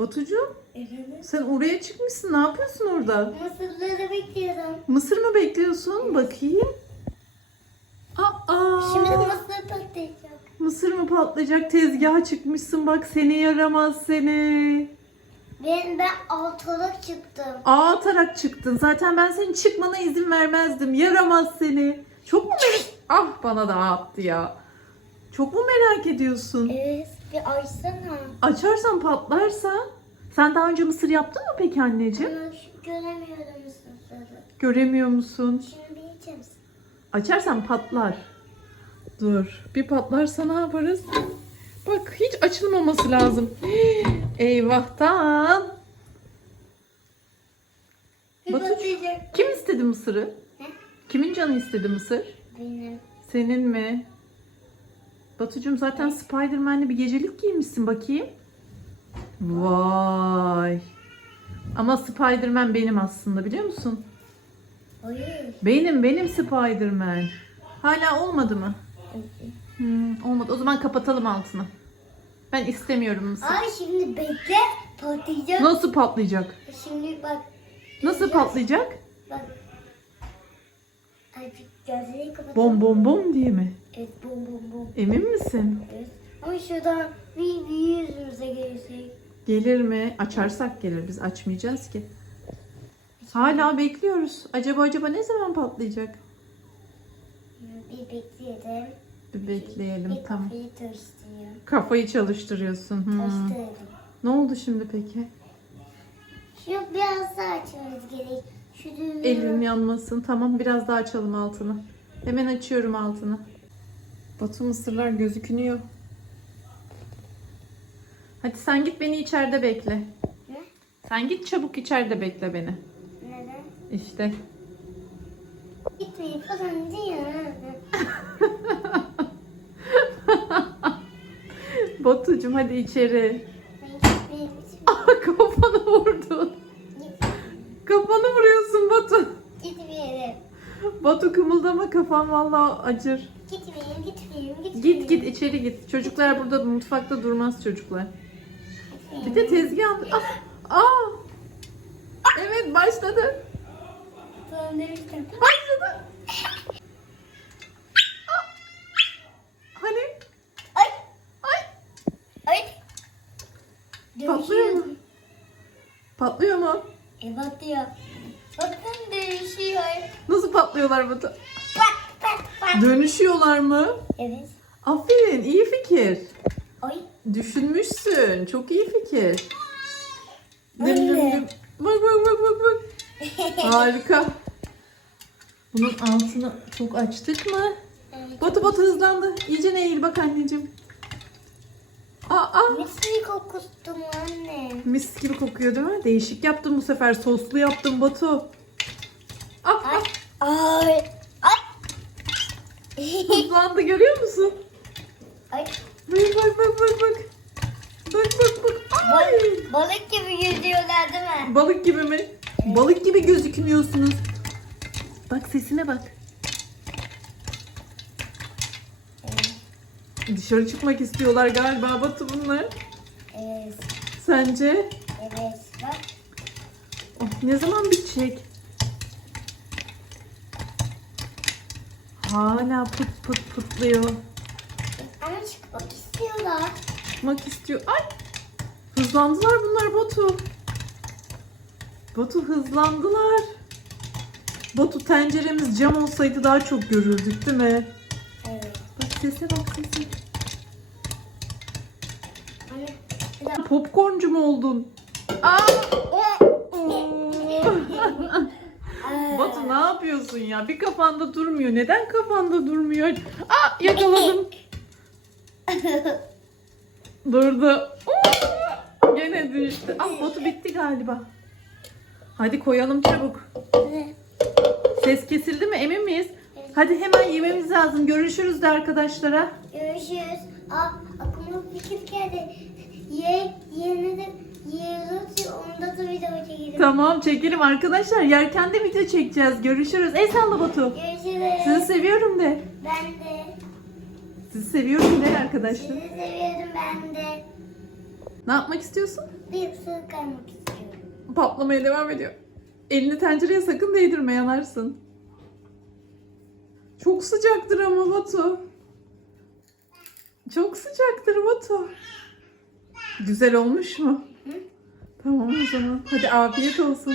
Batucuğum Efendim? sen oraya çıkmışsın. Ne yapıyorsun orada? Mısırları bekliyorum. Mısır mı bekliyorsun? Bakayım. Aa, Şimdi mısır patlayacak. mısır mı patlayacak? Tezgaha çıkmışsın bak seni yaramaz seni. Ben, ben altılık çıktım. Ağ atarak çıktın. Zaten ben senin çıkmana izin vermezdim. Yaramaz seni. Çok mu merak... Ah bana da attı ya. Çok mu merak ediyorsun? Evet. Bir açsana. Açarsan patlarsa. Sen daha önce mısır yaptın mı peki anneciğim? Ama göremiyorum mısırları. Göremiyor musun? Şimdi yiyeceğim. Açarsan patlar. Dur. Bir patlarsa ne yaparız? Bak hiç açılmaması lazım. Eyvahtan. Batu-. Kim istedi mısırı? Kimin canı istedi mısır? Benim. Senin mi? Batucuğum zaten Spider-Man'li bir gecelik giymişsin bakayım. Vay. Ama Spider-Man benim aslında biliyor musun? Hayır. Benim benim Spider-Man. Hala olmadı mı? Hmm, olmadı. O zaman kapatalım altını. Ben istemiyorum mısır. Ay şimdi bekle. Patlayacak. Nasıl patlayacak? Şimdi bak. Nasıl patlayacak? Bak. Gözleri kapatalım. Bom bom bom diye mi? Evet bom bom bom. Emin misin? Evet. Ama şuradan bir, bir yüzümüze gelsek. Gelir mi? Açarsak gelir. Biz açmayacağız ki. Hala bekliyoruz. Acaba acaba ne zaman patlayacak? Bir bekleyelim. Bir bekleyelim Bir tamam. kafayı karıştırıyor. Kafayı çalıştırıyorsun. Hmm. Karıştıralım. Ne oldu şimdi peki? Şu biraz daha açmamız gerek. Elin yanmasın. Tamam biraz daha açalım altını. Hemen açıyorum altını. Batu mısırlar gözükünüyor. Hadi sen git beni içeride bekle. Ne? Sen git çabuk içeride bekle beni. Neden? İşte. Gitmeyin falan diyor. Batucuğum hadi içeri. Ben gitmeyeyim. Ah kafanı vurdun. Kafanı vuruyorsun Batu. Gitmeyelim. Batu kımıldama kafan vallahi acır. Gitmeyelim, gitmeyelim, gitmeyelim. Git git içeri git. Çocuklar burada mutfakta durmaz çocuklar. Bir de tezgah. Ah, ah. Evet başladı. Tamam demiştim. Başladı. Ah. Hani? Ay, Ay. ay. Patlıyor mu? Patlıyor mu? E patlıyor. Bakın değişiyor. Nasıl patlıyorlar Batu? Pat pat pat. Dönüşüyorlar mı? Evet. Aferin iyi fikir. Ay. Düşünmüşsün. Çok iyi fikir. Dım dım dım. Bak bak bak bak bak. Harika. Bunun altını çok açtık mı? Evet. Batu Batu hızlandı. İyice eğil bak anneciğim. Aa. Mis kokustum anne. Mis gibi kokuyor değil mi? Değişik yaptım bu sefer. Soslu yaptım Batu. Ah, Ay. ah. Ay. Ay. Hızlandı görüyor musun? Ay. Bak bak bak bak bak. Bak bak bak. Ay. Balık, balık gibi yüzüyorlar değil mi? Balık gibi mi? Balık gibi gözükmüyorsunuz. Bak sesine bak. Dışarı çıkmak istiyorlar galiba Batu bunlar. Evet. Sence? Evet. Bak. Oh, ne zaman bitecek? Hala pıt pıt pıtlıyor. Ama çıkmak istiyorlar. Çıkmak istiyor. Ay! Hızlandılar bunlar Batu. Batu hızlandılar. Batu tenceremiz cam olsaydı daha çok görürdük değil mi? Sese bak sese. Popcorncu mu oldun? Aa! Aa. Batu ne yapıyorsun ya? Bir kafanda durmuyor. Neden kafanda durmuyor? Aa yakaladım. Durdu. Oo! Gene düştü. Ah Batu bitti galiba. Hadi koyalım çabuk. Ses kesildi mi emin miyiz? Hadi hemen yememiz lazım. Görüşürüz de arkadaşlara. Görüşürüz. Aa, aklıma fikir geldi. Ye, yeni de yiyoruz. Onda da video çekelim. Tamam çekelim arkadaşlar. Yerken de video çekeceğiz. Görüşürüz. El salla Batu. Görüşürüz. Sizi seviyorum de. Ben de. Sizi seviyorum de arkadaşlar. Sizi seviyorum ben de. Ne yapmak istiyorsun? Bir ısırık kaymak istiyorum. Patlamaya devam ediyor. Elini tencereye sakın değdirme yanarsın. Çok sıcaktır ama Batu. Çok sıcaktır Batu. Güzel olmuş mu? Hı? Tamam o zaman. Hadi afiyet olsun.